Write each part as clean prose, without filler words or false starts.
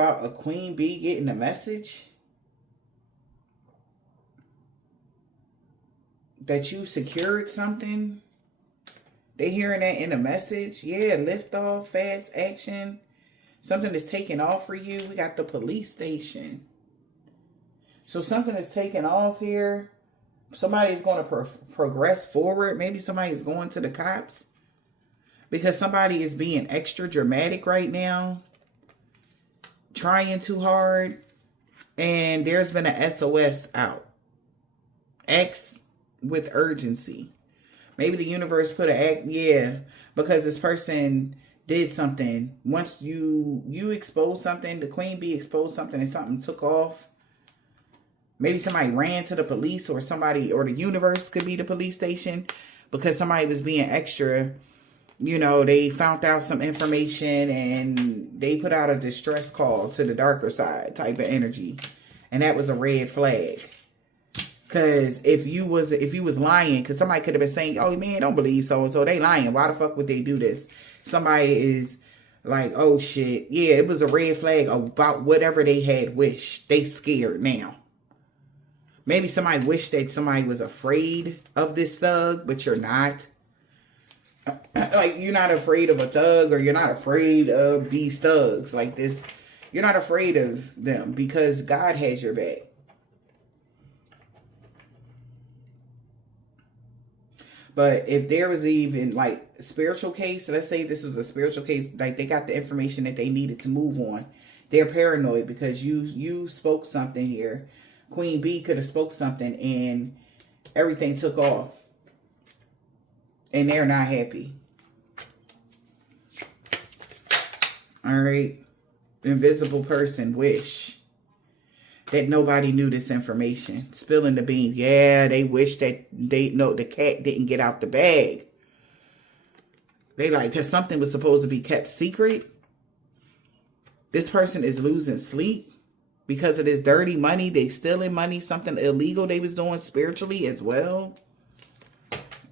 About a queen bee getting a message that you secured something. They hearing that in a message. Yeah, lift off, fast action. Something is taking off for you. We got the police station. So something is taking off here. Somebody is going to progress forward. Maybe somebody is going to the cops. Because somebody is being extra dramatic right now. Trying too hard. And there's been an SOS out. X with urgency. Maybe the universe put an act. Yeah. Because this person did something. Once you expose something. The queen bee exposed something and something took off. Maybe somebody ran to the police or somebody, or the universe could be the police station because somebody was being extra. You know, they found out some information and they put out a distress call to the darker side type of energy. And that was a red flag. Because if you was lying, because somebody could have been saying, oh man, don't believe so-and-so, they lying. Why the fuck would they do this? Somebody is like, oh shit. Yeah, it was a red flag about whatever they had wished. They scared now. Maybe somebody wished that somebody was afraid of this thug, but you're not. Like, you're not afraid of a thug, or you're not afraid of these thugs like this. You're not afraid of them because God has your back. But if there was even like a spiritual case, let's say this was a spiritual case, like they got the information that they needed to move on. They're paranoid because you spoke something here. Queen Bee could have spoke something and everything took off. And they're not happy. All right. Invisible person wish that nobody knew this information. Spilling the beans. Yeah, they wish that they know the cat didn't get out the bag. They like, because something was supposed to be kept secret. This person is losing sleep. Because of this dirty money, they stealing money, something illegal they was doing spiritually as well.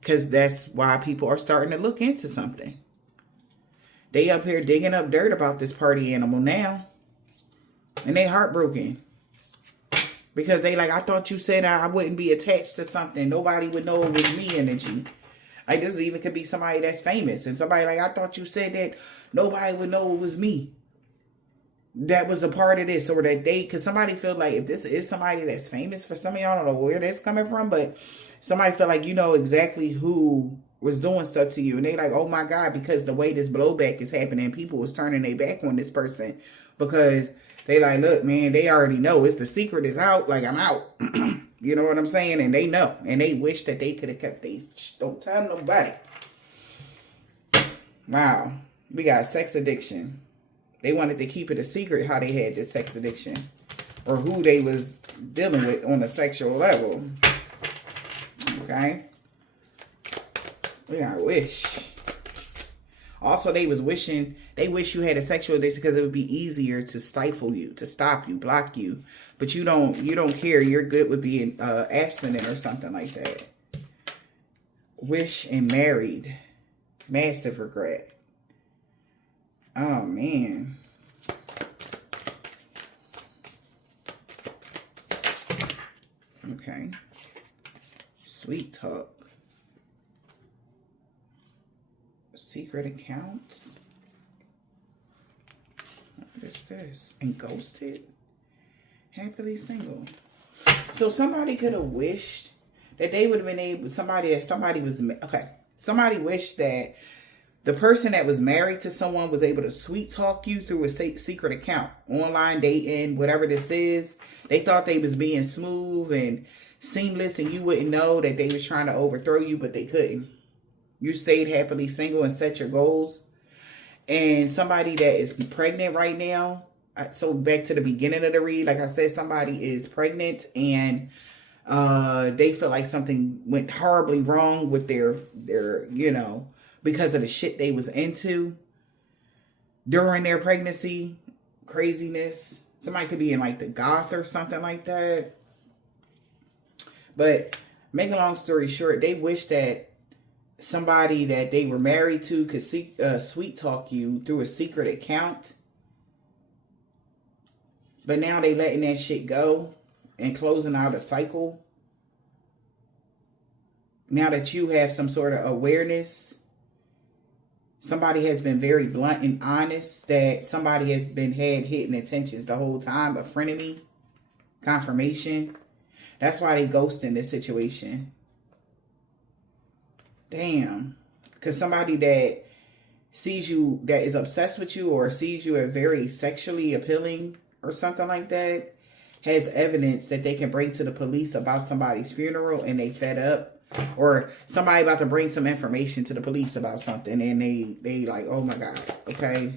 Because that's why people are starting to look into something. They up here digging up dirt about this party animal now. And they heartbroken. Because they like, I thought you said I wouldn't be attached to something. Nobody would know it was me energy. Like this even could be somebody that's famous. And somebody like, I thought you said that nobody would know it was me that was a part of this, or that they, because somebody feel like if this is somebody that's famous, for some of y'all, I don't know where that's coming from, but somebody feel like you know exactly who was doing stuff to you, and they like, oh my God, because the way this blowback is happening, people was turning their back on this person because they like, look, man, they already know it's the secret is out, like I'm out. You know what I'm saying? And they know, and they wish that they could have kept these. Don't tell nobody. Wow, we got sex addiction. They wanted to keep it a secret how they had this sex addiction or who they was dealing with on a sexual level. Okay. We got wish. Also, they was wishing, they wish you had a sexual addiction because it would be easier to stifle you, to stop you, block you. But you don't care. You're good with being abstinent or something like that. Wish and married. Massive regret. Oh, man. Okay. Sweet talk. Secret accounts. What is this? And ghosted? Happily single. So somebody could have wished that they would have been able, somebody was, okay. Somebody wished that the person that was married to someone was able to sweet talk you through a secret account, online dating, whatever this is. They thought they was being smooth and seamless and you wouldn't know that they was trying to overthrow you, but they couldn't. You stayed happily single and set your goals. And somebody that is pregnant right now. So back to the beginning of the read, like I said, somebody is pregnant and they feel like something went horribly wrong with their, you know, because of the shit they was into during their pregnancy, craziness. Somebody could be in like the goth or something like that. But make a long story short, they wish that somebody that they were married to could sweet talk you through a secret account. But now they letting that shit go and closing out a cycle. Now that you have some sort of awareness, somebody has been very blunt and honest that somebody has been had hidden intentions the whole time. A frenemy, confirmation. That's why they ghosting this situation. Damn. Because somebody that sees you, that is obsessed with you or sees you as very sexually appealing or something like that, has evidence that they can bring to the police about somebody's funeral and they fed up. Or somebody about to bring some information to the police about something and they like, oh my God, okay.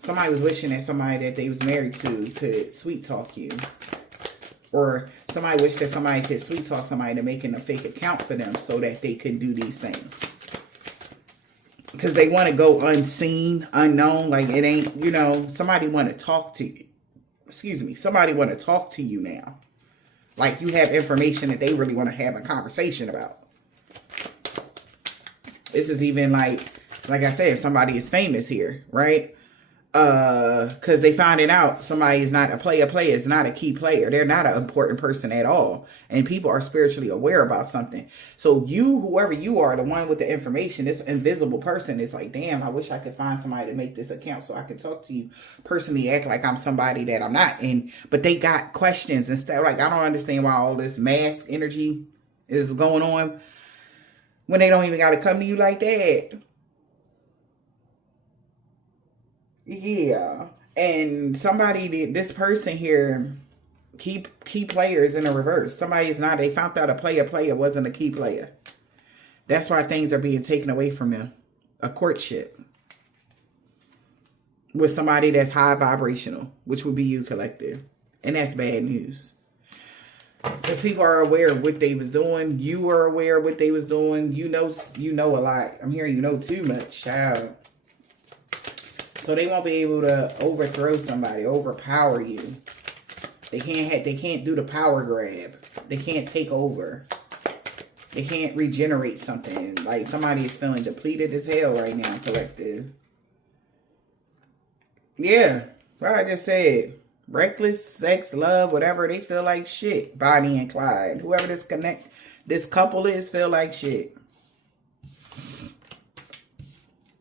Somebody was wishing that somebody that they was married to could sweet talk you. Or somebody wished that somebody could sweet talk somebody to making a fake account for them so that they can do these things. Because they want to go unseen, unknown, like it ain't, you know, somebody want to talk to you. Excuse me, somebody want to talk to you now. Like you have information that they really want to have a conversation about. This is even like I said, if somebody is famous here, right? Because they finding out somebody is not a player is not a key player. They're not an important person at all. And people are spiritually aware about something. So you, whoever you are, the one with the information, this invisible person is like, damn, I wish I could find somebody to make this account so I could talk to you personally, act like I'm somebody that I'm not. But they got questions and stuff. Like, I don't understand why all this mask energy is going on when they don't even got to come to you like that. Yeah, and this person here, key players in the reverse. Somebody is not, they found out a player wasn't a key player. That's why things are being taken away from them. A courtship with somebody that's high vibrational, which would be you, collective. And that's bad news. Because people are aware of what they was doing. You are aware of what they was doing. You know a lot. I'm hearing you know too much, child. So they won't be able to overthrow somebody, overpower you. They can't do the power grab. They can't take over. They can't regenerate something. Like somebody is feeling depleted as hell right now, collective. Yeah, what I just said. Reckless, sex, love, whatever. They feel like shit. Bonnie and Clyde. Whoever this couple is feel like shit.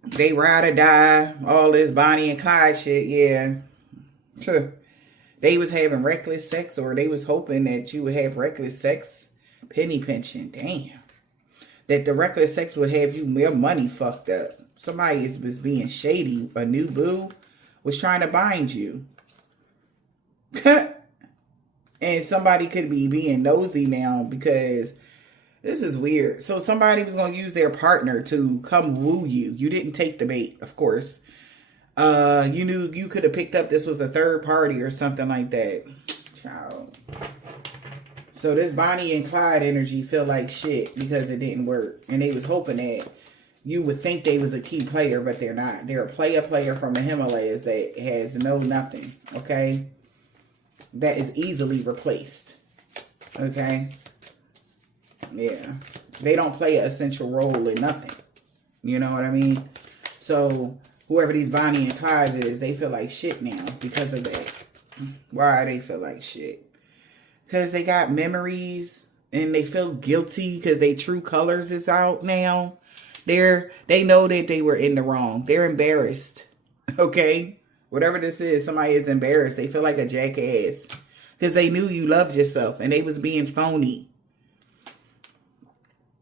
They ride or die, all this Bonnie and Clyde shit, yeah. They was having reckless sex, or they was hoping that you would have reckless sex. Penny pinching, damn. That the reckless sex would have your money fucked up. Somebody was being shady. A new boo was trying to bind you. And somebody could be being nosy now because this is weird. So somebody was going to use their partner to come woo you. You didn't take the bait, of course. You knew you could have picked up this was a third party or something like that. Child. So this Bonnie and Clyde energy feel like shit because it didn't work. And they was hoping that you would think they was a key player, but they're not. They're a player from the Himalayas that has nothing, okay? That is easily replaced, okay? Yeah, they don't play an essential role in nothing. You know what I mean? So whoever these Bonnie and Clyde is, they feel like shit now because of that. Why they feel like shit? Because they got memories and they feel guilty because their true colors is out now. They know that they were in the wrong. They're embarrassed. Okay? Whatever this is, somebody is embarrassed. They feel like a jackass because they knew you loved yourself and they was being phony.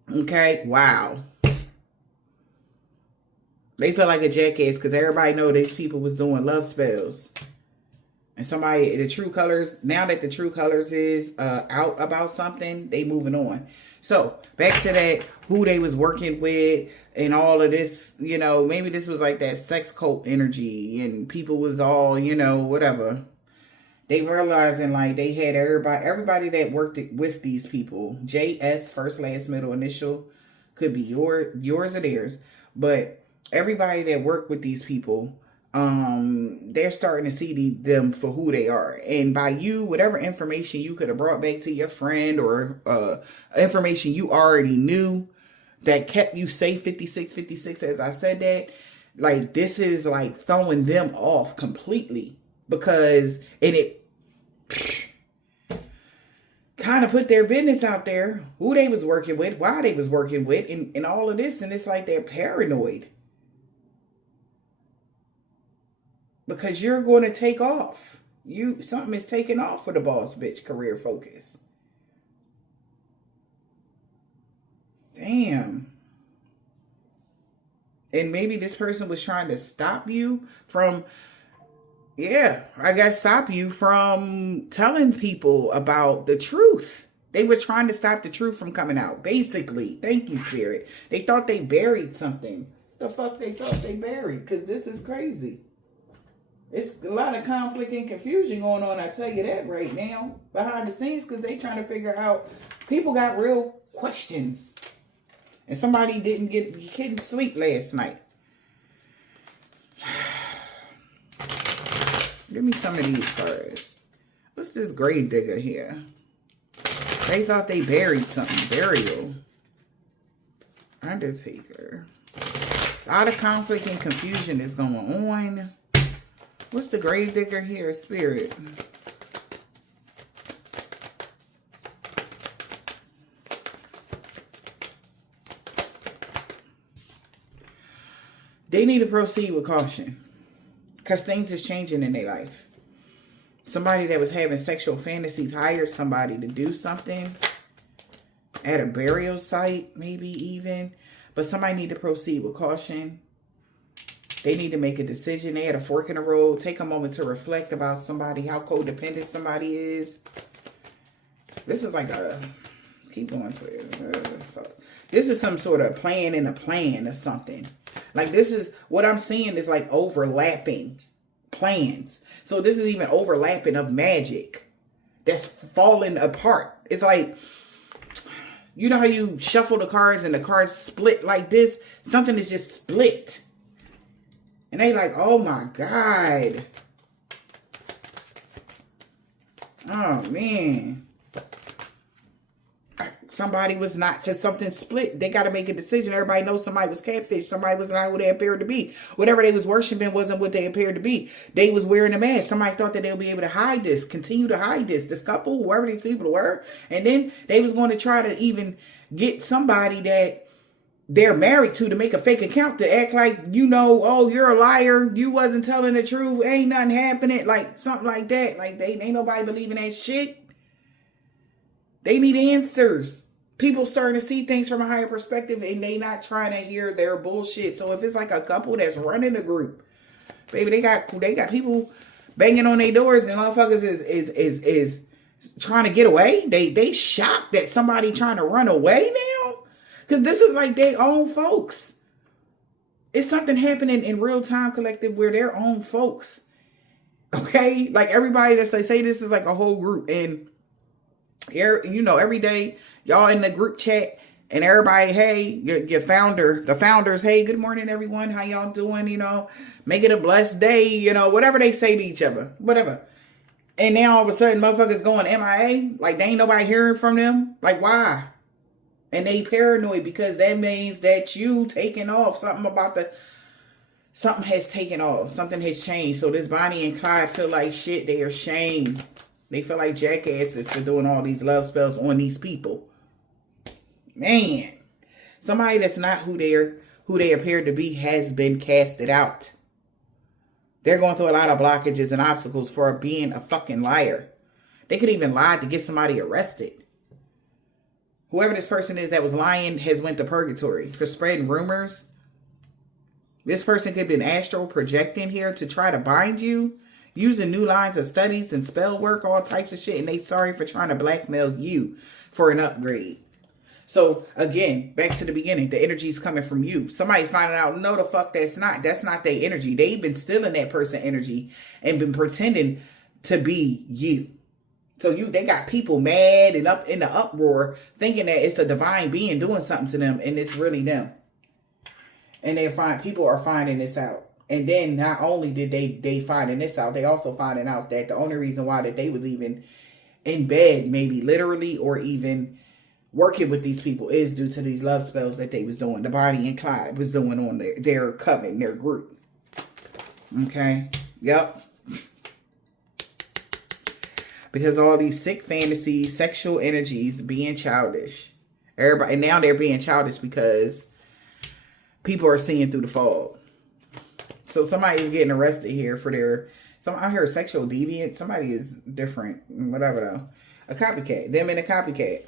Okay, wow. They feel like a jackass because everybody know these people was doing love spells. And somebody, the true colors, now that the true colors is out about something, they moving on. So, back to that, who they was working with and all of this, you know, maybe this was like that sex cult energy and people was all, you know, whatever. They realizing like they had everybody that worked with these people. JS, first, last, middle, initial, could be yours or theirs. But everybody that worked with these people, they're starting to see them for who they are. And by you, whatever information you could have brought back to your friend or information you already knew that kept you safe, 56, as I said that, like this is like throwing them off completely. Because, and kind of put their business out there, who they was working with, why they was working with, and all of this. And it's like they're paranoid. Because you're going to take off. Something is taking off for the boss bitch career focus. Damn. And maybe this person was trying to stop you from, stop you from telling people about the truth. They were trying to stop the truth from coming out. Basically, thank you, Spirit. They thought they buried something. The fuck they thought they buried? Because this is crazy. It's a lot of conflict and confusion going on, I tell you that right now, behind the scenes, because they trying to figure out, people got real questions. And somebody couldn't sleep last night. Give me some of these cards. What's this grave digger here? They thought they buried something. Burial. Undertaker. A lot of conflict and confusion is going on. What's the grave digger here? Spirit. They need to proceed with caution. Because things is changing in their life. Somebody that was having sexual fantasies hired somebody to do something. At a burial site, maybe even. But somebody need to proceed with caution. They need to make a decision. They had a fork in the road. Take a moment to reflect about somebody, how codependent somebody is. This is like a... Keep going to it. This is some sort of plan in a plan or something. Like this is... What I'm seeing is like overlapping plans. So this is even overlapping of magic. That's falling apart. It's like... You know how you shuffle the cards and the cards split like this? Something is just split. And they like, oh my God. Oh man. Somebody was not, because something split. They got to make a decision. Everybody knows somebody was catfish. Somebody was not who they appeared to be. Whatever they was worshiping wasn't what they appeared to be. They was wearing a mask. Somebody thought that they'll be able to hide this, continue to hide this. This couple, whoever these people were. And then they was going to try to even get somebody that they're married to make a fake account to act like, you know, oh, you're a liar. You wasn't telling the truth. Ain't nothing happening. Like something like that. Like they ain't nobody believing that shit. They need answers. People starting to see things from a higher perspective and they not trying to hear their bullshit. So if it's like a couple that's running a group, baby, they got people banging on their doors and motherfuckers is trying to get away. They shocked that somebody trying to run away now. Because this is like their own folks. It's something happening in real time collective where their own folks. Okay? Like everybody that say this is like a whole group. And you know, every day y'all in the group chat and everybody, hey, your founder, the founders, hey, good morning, everyone. How y'all doing? You know, make it a blessed day. You know, whatever they say to each other, whatever. And now all of a sudden motherfuckers going MIA. Like they ain't nobody hearing from them. Like why? And they paranoid because that means that you taking off. Something has taken off. Something has changed. So this Bonnie and Clyde feel like shit. They are shamed. They feel like jackasses for doing all these love spells on these people. Man, somebody that's not who they appear to be has been casted out. They're going through a lot of blockages and obstacles for being a fucking liar. They could even lie to get somebody arrested. Whoever this person is that was lying has went to purgatory for spreading rumors. This person could have been astral projecting here to try to bind you. Using new lines of studies and spell work, all types of shit. And they sorry for trying to blackmail you for an upgrade. So again, back to the beginning, the energy is coming from you. Somebody's finding out, no, the fuck, that's not their energy. They've been stealing that person energy and been pretending to be you. So they got people mad and up in the uproar thinking that it's a divine being doing something to them. And it's really them. And people are finding this out. And then not only did they finding this out, they also finding out that the only reason why that they was even in bed, maybe literally or even working with these people is due to these love spells that they was doing. The Bonnie and Clyde was doing on their coven, their group. Okay. Yep. Because all these sick fantasies, sexual energies, being childish. Everybody, and now they're being childish because people are seeing through the fog. So somebody is getting arrested here for their, I heard sexual deviant. Somebody is different, whatever though. A copycat. Them and a copycat.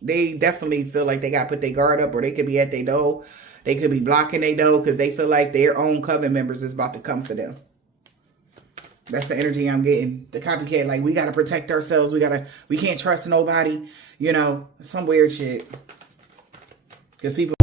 They definitely feel like they got to put their guard up, or they could be at their door. They could be blocking their door because they feel like their own coven members is about to come for them. That's the energy I'm getting. The copycat, like, we got to protect ourselves. We can't trust nobody. You know, some weird shit. Because people